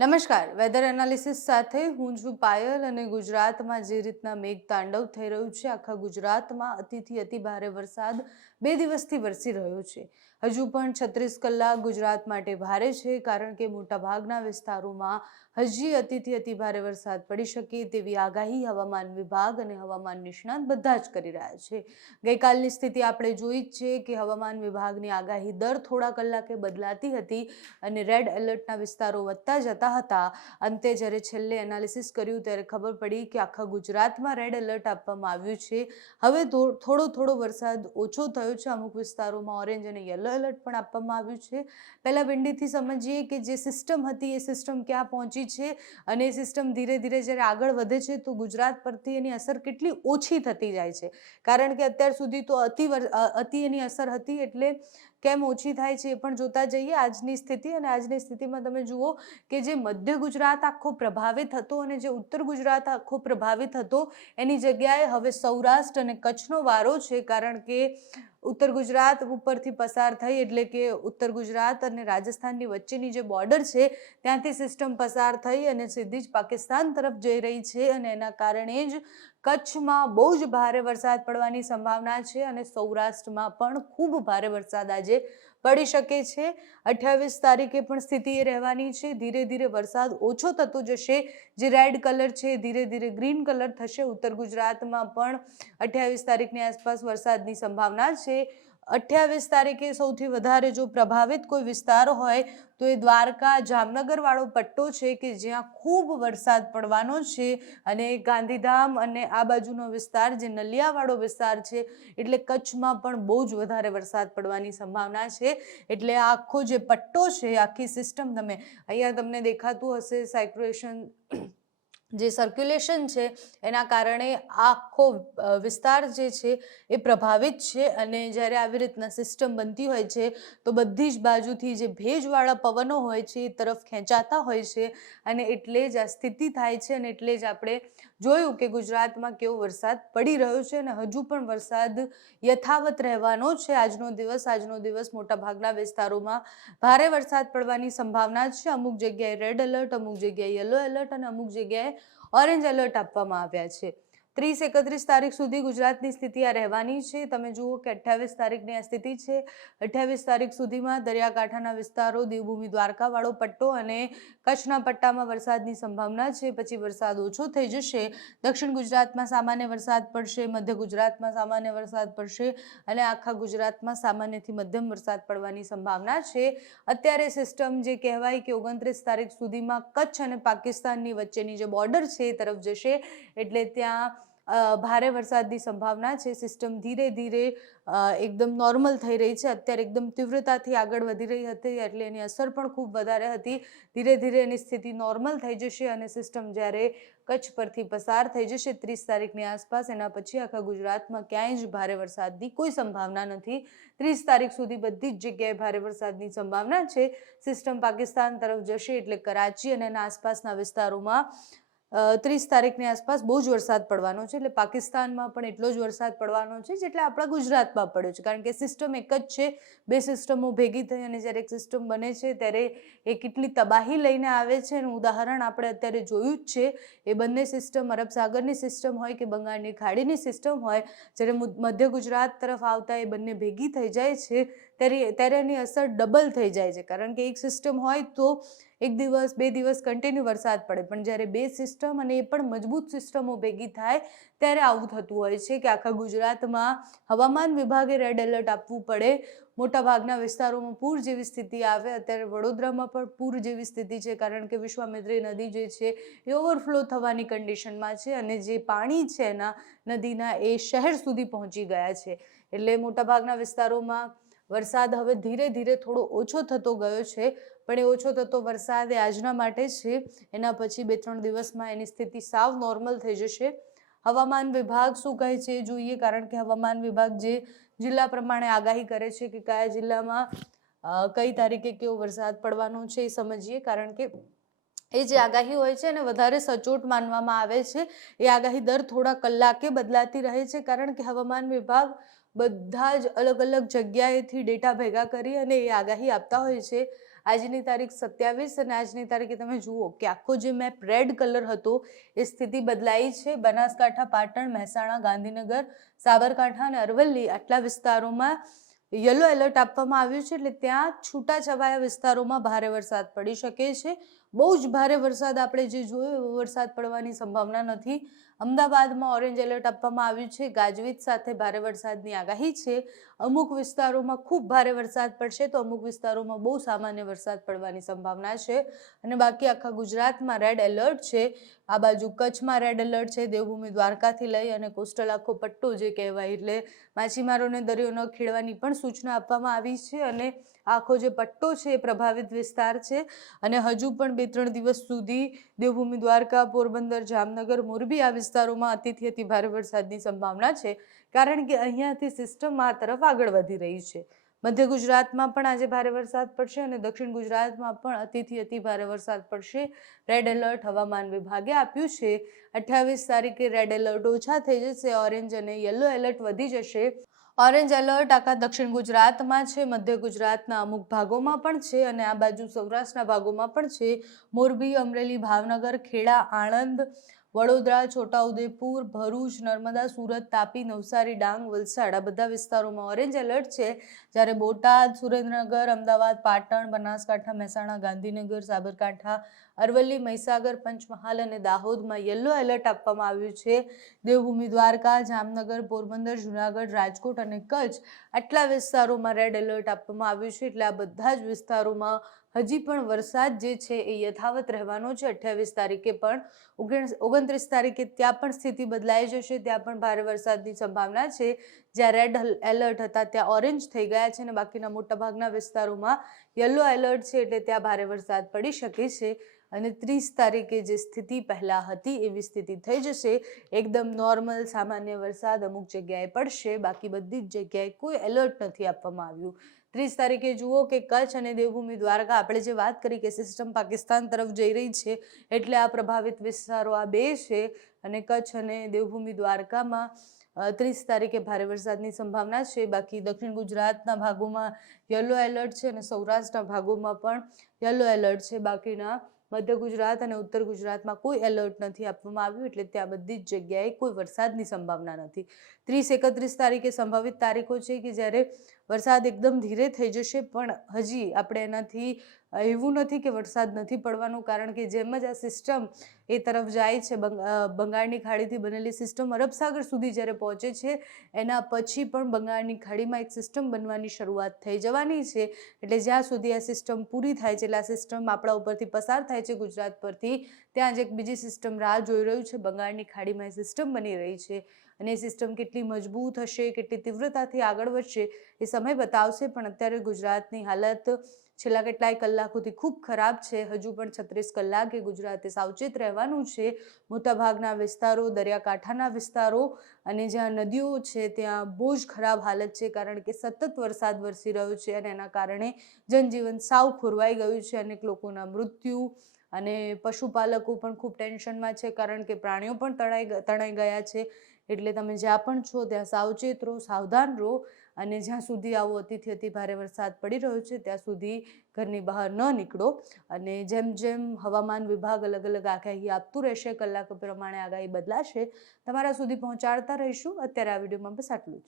નમસ્કાર, weather analysis સાથે હું છું પાયલ અને ગુજરાતમાં જે રીતના મેઘ તાંડવ થઈ રહ્યું છે, આખા ગુજરાતમાં અતિથી અતિ ભારે વરસાદ 2 દિવસથી વરસી રહ્યો છે. હજુ પણ 36 કલાક ગુજરાત માટે ભારે છે, કારણ કે મોટાભાગના વિસ્તારોમાં હજી અતિથી અતિ ભારે વરસાદ પડી શકે તેવી આગાહી હવામાન વિભાગ અને હવામાન નિષ્ણાત બધા જ કરી રહ્યા છે. ગઈકાલની સ્થિતિ આપણે જોઈ જ છે કે હવામાન વિભાગની આગાહી દર થોડા કલાકે બદલાતી હતી અને રેડ એલર્ટના વિસ્તારો વધતા જતા હતા. અંતે જ્યારે છેલ્લે એનાલિસિસ કર્યું ત્યારે ખબર પડી કે આખા ગુજરાતમાં રેડ એલર્ટ આપવામાં આવ્યું છે. હવે થોડો વરસાદ ઓછો થયો છે. અમુક વિસ્તારોમાં ઓરેન્જ અને યલો એલર્ટ પણ આપવામાં આવ્યું છે. પહેલા વિંડીથી સમજીએ કે જે સિસ્ટમ હતી એ સિસ્ટમ ક્યાં પહોંચી છે અને એ સિસ્ટમ ધીરે ધીરે જ્યારે આગળ વધે છે તો ગુજરાત પરથી એની અસર કેટલી ઓછી થતી જાય છે. કારણ કે અત્યાર સુધી તો અતિ એની અસર હતી, એટલે કેમ ઓછી થાય છે એ પણ જોતા જઈએ આજની સ્થિતિ. અને આજની સ્થિતિમાં તમે જુઓ કે જે મધ્ય ગુજરાત આખો પ્રભાવિત હતો અને જે ઉત્તર ગુજરાત આખો પ્રભાવિત હતો એની જગ્યાએ હવે સૌરાષ્ટ્ર અને કચ્છનો વારો છે. કારણ કે ઉત્તર ગુજરાત ઉપરથી પસાર થઈ, એટલે કે ઉત્તર ગુજરાત અને રાજસ્થાનની વચ્ચેની જે બોર્ડર છે ત્યાંથી સિસ્ટમ પસાર થઈ અને સીધી જ પાકિસ્તાન તરફ જઈ રહી છે અને એના કારણે જ કચ્છમાં બહુ જ ભારે વરસાદ પડવાની સંભાવના છે અને સૌરાષ્ટ્રમાં પણ ખૂબ ભારે વરસાદ આજે પડી શકે છે. 28 તારીખે પણ સ્થિતિ એ રહેવાની છે. ધીરે ધીરે વરસાદ ઓછો થતો જશે. જે રેડ કલર છે ધીરે ધીરે ગ્રીન કલર થશે. ઉત્તર ગુજરાતમાં પણ 28 તારીખની આસપાસ વરસાદની સંભાવના છે. 28 તારીખે સૌથી વધારે જો પ્રભાવિત કોઈ વિસ્તાર હોય તો એ દ્વારકા જામનગર વાળો પટ્ટો છે કે જ્યાં ખૂબ વરસાદ પડવાનો છે. અને ગાંધીધામ અને આ બાજુનો વિસ્તાર જે નલિયાવાળો વિસ્તાર છે, એટલે કચ્છમાં પણ બહુ જ વધારે વરસાદ પડવાની સંભાવના છે. એટલે આ આખો જે પટ્ટો છે, આખી સિસ્ટમ અહીંયા તમને દેખાતું હશે સાયક્યુલેશન, જે સર્ક્યુલેશન છે એના કારણે આખો વિસ્તાર જે છે એ પ્રભાવિત છે. અને જ્યારે આવી રીતના સિસ્ટમ બનતી હોય છે તો બધી જ બાજુથી જે ભેજવાળા પવનો હોય છે એ તરફ ખેંચાતા હોય છે અને એટલે જ આ સ્થિતિ થાય છે. અને એટલે જ આપણે જોયું કે ગુજરાતમાં કેવો વરસાદ પડી રહ્યો છે અને હજુ પણ વરસાદ યથાવત રહેવાનો છે. આજનો દિવસ મોટાભાગના વિસ્તારોમાં ભારે વરસાદ પડવાની સંભાવના છે. અમુક જગ્યાએ રેડ એલર્ટ, અમુક જગ્યાએ યલો એલર્ટ અને અમુક જગ્યાએ ઓરેન્જ એલર્ટ આપવામાં આવ્યા છે. 30-31 તારીખ સુધી ગુજરાતની સ્થિતિ આ રહેવાની છે. તમે જુઓ કે 28 તારીખની આ સ્થિતિ છે. 28 તારીખ સુધીમાં દરિયાકાંઠાના વિસ્તારો, દેવભૂમિ દ્વારકાવાળો પટ્ટો અને કચ્છના પટ્ટામાં વરસાદની સંભાવના છે. પછી વરસાદ ઓછો થઈ જશે. દક્ષિણ ગુજરાતમાં સામાન્ય વરસાદ પડશે, મધ્ય ગુજરાતમાં સામાન્ય વરસાદ પડશે અને આખા ગુજરાતમાં સામાન્યથી મધ્યમ વરસાદ પડવાની સંભાવના છે. અત્યારે સિસ્ટમ જે કહેવાય કે 29 તારીખ સુધીમાં કચ્છ અને પાકિસ્તાનની વચ્ચેની જે બોર્ડર છે એ તરફ જશે, એટલે ત્યાં ભારે વરસાદની સંભાવના છે. સિસ્ટમ ધીરે ધીરે એકદમ નોર્મલ થઈ રહી છે. અત્યારે એકદમ તીવ્રતાથી આગળ વધી રહી હતી, એટલે એની અસર પણ ખૂબ વધારે હતી. ધીરે ધીરે એની સ્થિતિ નોર્મલ થઈ જશે અને સિસ્ટમ જ્યારે કચ્છ પરથી પસાર થઈ જશે 30 તારીખની આસપાસ, એના પછી આખા ગુજરાતમાં ક્યાંય જ ભારે વરસાદની કોઈ સંભાવના નથી. 30 તારીખ સુધી બધી જ જગ્યાએ ભારે વરસાદની સંભાવના છે. સિસ્ટમ પાકિસ્તાન તરફ જશે, એટલે કરાચી અને એના આસપાસના વિસ્તારોમાં 30 તારીખની આસપાસ બહુ જ વરસાદ પડવાનો છે. એટલે પાકિસ્તાનમાં પણ એટલો જ વરસાદ પડવાનો છે જેટલા આપણા ગુજરાતમાં પડ્યો છે. કારણ કે સિસ્ટમ એક જ છે. બે સિસ્ટમો ભેગી થઈ અને જ્યારે એક સિસ્ટમ બને છે ત્યારે એ કેટલી તબાહી લઈને આવે છે એનું ઉદાહરણ આપણે અત્યારે જોયું જ છે. એ બંને સિસ્ટમ, અરબ સાગરની સિસ્ટમ હોય કે બંગાળની ખાડીની સિસ્ટમ હોય, જ્યારે મધ્ય ગુજરાત તરફ આવતા એ બંને ભેગી થઈ જાય છે ત્યારે એની અસર ડબલ થઈ જાય છે. કારણ કે એક સિસ્ટમ હોય તો 1 દિવસ 2 દિવસ કન્ટિન્યુ વરસાદ પડે, પણ જ્યારે બે સિસ્ટમ અને એ પણ મજબૂત સિસ્ટમો ભેગી થાય ત્યારે આવું થતું હોય છે કે આખા ગુજરાતમાં હવામાન વિભાગે રેડ એલર્ટ આપવું પડે. મોટાભાગના વિસ્તારોમાં પૂર જેવી સ્થિતિ આવે. અત્યારે વડોદરામાં પણ પૂર જેવી સ્થિતિ છે, કારણ કે વિશ્વામિત્રી નદી જે છે એ ઓવરફ્લો થવાની કન્ડિશનમાં છે અને જે પાણી છે એના નદીના એ શહેર સુધી પહોંચી ગયા છે. એટલે મોટાભાગના વિસ્તારોમાં વરસાદ હવે ધીરે ધીરે થોડો ઓછો થતો ગયો છે. પણ એ ઓછો થતો વરસાદ એ આજના માટે છે. એના પછી 2-3 દિવસમાં એની સ્થિતિ સાવ નોર્મલ થઈ જશે. હવામાન વિભાગ શું કહે છે એ જોઈએ, કારણ કે હવામાન વિભાગ જે જિલ્લા પ્રમાણે આગાહી કરે છે કે કયા જિલ્લામાં કઈ તારીખે કેવો વરસાદ પડવાનો છે એ સમજીએ. કારણ કે એ જે આગાહી હોય છે એને વધારે સચોટ માનવામાં આવે છે. એ આગાહી દર થોડા કલાકે બદલાતી રહે છે, કારણ કે હવામાન વિભાગ બધા જ અલગ અલગ જગ્યાએથી ડેટા ભેગા કરી અને એ આગાહી આપતા હોય છે. આજની તારીખ 27 અને આજની તારીખે તમે જુઓ કે આખો જે મેપ રેડ કલર હતો એ સ્થિતિ બદલાઈ છે. બનાસકાંઠા, પાટણ, મહેસાણા, ગાંધીનગર, સાબરકાંઠા અને અરવલ્લી આટલા વિસ્તારોમાં યલો એલર્ટ આપવામાં આવ્યું છે. એટલે ત્યાં છૂટાછવાયા વિસ્તારોમાં ભારે વરસાદ પડી શકે છે. બહુ જ ભારે વરસાદ આપણે જે જોયો એવો વરસાદ પડવાની સંભાવના નથી. અમદાવાદમાં ઓરેન્જ એલર્ટ આપવામાં આવ્યું છે. ગાજવીજ સાથે ભારે વરસાદની આગાહી છે. અમુક વિસ્તારોમાં ખૂબ ભારે વરસાદ પડશે તો અમુક વિસ્તારોમાં બહુ સામાન્ય વરસાદ પડવાની સંભાવના છે. અને બાકી આખા ગુજરાતમાં રેડ એલર્ટ છે. આ બાજુ કચ્છમાં રેડ એલર્ટ છે. દેવભૂમિ દ્વારકાથી લઈ અને કોસ્ટલ આખો પટ્ટો જે કહેવાય એટલે માછીમારોને દરિયો ન ખેડવાની પણ સૂચના આપવામાં આવી છે. અને આખો જે પટ્ટો છે એ પ્રભાવિત વિસ્તાર છે. અને હજુ પણ 2-3 દિવસ સુધી દેવભૂમિ દ્વારકા, પોરબંદર, જામનગર, મોરબી આ વિસ્તારોમાં અતિથી અતિ ભારે વરસાદની સંભાવના છે. કારણ કે અહીંયાથી સિસ્ટમ આ તરફ આગળ વધી રહી છે. મધ્ય ગુજરાતમાં પણ આજે ભારે વરસાદ પડશે અને દક્ષિણ ગુજરાતમાં પણ અતિથી અતિ ભારે વરસાદ પડશે. રેડ એલર્ટ હવામાન વિભાગે આપ્યું છે. 28 તારીખે રેડ એલર્ટ ઓછા થઈ જશે, ઓરેન્જ અને યલો એલર્ટ વધી જશે. ઓરેન્જ એલર્ટ આખા દક્ષિણ ગુજરાતમાં છે, મધ્ય ગુજરાતના અમુક ભાગોમાં પણ છે અને આ બાજુ સૌરાષ્ટ્રના ભાગોમાં પણ છે. મોરબી, અમરેલી, ભાવનગર, ખેડા, આણંદ, વડોદરા, છોટાઉદેપુર, ભરૂચ, નર્મદા, સુરત, તાપી, નવસારી, ડાંગ, વલસાડ આ બધા વિસ્તારોમાં ઓરેન્જ એલર્ટ છે. જ્યારે બોટાદ, સુરેન્દ્રનગર, અમદાવાદ, પાટણ, બનાસકાંઠા, મહેસાણા, ગાંધીનગર, સાબરકાંઠા, અરવલ્લી, મહીસાગર, પંચમહાલ અને દાહોદમાં યલો એલર્ટ આપવામાં આવ્યું છે. દેવભૂમિ દ્વારકા, જામનગર, પોરબંદર, જુનાગઢ, રાજકોટ અને કચ્છ આટલા વિસ્તારોમાં રેડ એલર્ટ આપવામાં આવ્યું છે. એટલે આ બધા જ વિસ્તારોમાં હજી પણ વરસાદ જે છે એ યથાવત રહેવાનો છે. 28 તારીખે પણ 29 તારીખે ત્યાં પણ સ્થિતિ બદલાઈ જશે. ત્યાં પણ ભારે વરસાદની સંભાવના છે. જ્યાં રેડ એલર્ટ હતા ત્યાં ઓરેન્જ થઈ ગયા છે અને બાકીના મોટાભાગના વિસ્તારોમાં યલો એલર્ટ છે. એટલે ત્યાં ભારે વરસાદ પડી શકે છે. અને 30 તારીખે જે સ્થિતિ પહેલા હતી એવી સ્થિતિ થઈ જશે. એકદમ નોર્મલ સામાન્ય વરસાદ અમુક જગ્યાએ પડશે. બાકી બધી જ જગ્યાએ કોઈ એલર્ટ નથી આપવામાં આવ્યું. 30 તારીખે જુઓ કે કચ્છ અને દેવભૂમિ દ્વારકા આપણે જે વાત કરી કે સિસ્ટમ પાકિસ્તાન તરફ જઈ રહી છે એટલે આ પ્રભાવિત વિસ્તારો આ બે છે. અને કચ્છ અને દેવભૂમિ દ્વારકામાં 30 તારીખે ભારે વરસાદની સંભાવના છે. બાકી દક્ષિણ ગુજરાતના ભાગોમાં યલો એલર્ટ છે અને સૌરાષ્ટ્રના ભાગોમાં પણ યલો એલર્ટ છે. બાકીના મધ્ય ગુજરાત અને ઉત્તર ગુજરાતમાં કોઈ એલર્ટ નથી આપવામાં આવ્યું. એટલે ત્યાં બધી જ જગ્યાએ કોઈ વરસાદની સંભાવના નથી. 30-31 તારીખે સંભવિત તારીખો છે કે જ્યારે વરસાદ એકદમ ધીરે થઈ જશે. પણ હજી આપણે એનાથી એવું નથી કે વરસાદ નથી પડવાનો, કારણ કે જેમ જ આ સિસ્ટમ એ તરફ જાય છે, બંગાળની ખાડીથી બનેલી સિસ્ટમ અરબ સાગર સુધી જ્યારે પહોંચે છે એના પછી પણ બંગાળની ખાડીમાં એક સિસ્ટમ બનવાની શરૂઆત થઈ જવાની છે. એટલે જ્યાં સુધી આ સિસ્ટમ પૂરી થાય છે એટલે આ સિસ્ટમ આપણા ઉપરથી પસાર થાય છે ગુજરાત પરથી, ત્યાં જ એક બીજી સિસ્ટમ રાહ જોઈ રહ્યું છે. બંગાળની ખાડીમાં એ સિસ્ટમ બની રહી છે અને એ સિસ્ટમ કેટલી મજબૂત હશે, કેટલી તીવ્રતાથી આગળ વધશે એ સમય બતાવશે. પણ અત્યારે ગુજરાતની હાલત છેલ્લા કેટલાય કલાકોથી ખૂબ ખરાબ છે. હજુ પણ 36 કલાકે ગુજરાતે સાવચેત રહેવાનું છે. મોટાભાગના વિસ્તારો, દરિયાકાંઠાના વિસ્તારો અને જ્યાં નદીઓ છે ત્યાં બહુ જ ખરાબ હાલત છે, કારણ કે સતત વરસાદ વરસી રહ્યો છે અને એના કારણે જનજીવન સાવ ખોરવાઈ ગયું છે. અનેક લોકોના મૃત્યુ અને પશુપાલકો પણ ખૂબ ટેન્શનમાં છે, કારણ કે પ્રાણીઓ પણ તણાઈ ગયા છે. એટલે તમે જ્યાં પણ છો ત્યાં સાવચેત રહો, સાવધાન રહો અને જ્યાં સુધી આવો અતિથી અતિ ભારે વરસાદ પડી રહ્યો છે ત્યાં સુધી ઘરની બહાર ન નીકળો. અને જેમ જેમ હવામાન વિભાગ અલગ અલગ આગાહી આપતું રહેશે, કલાકો પ્રમાણે આગાહી બદલાશે, તમારા સુધી પહોંચાડતા રહીશું. અત્યારે આ વિડીયોમાં બસ આટલું જ.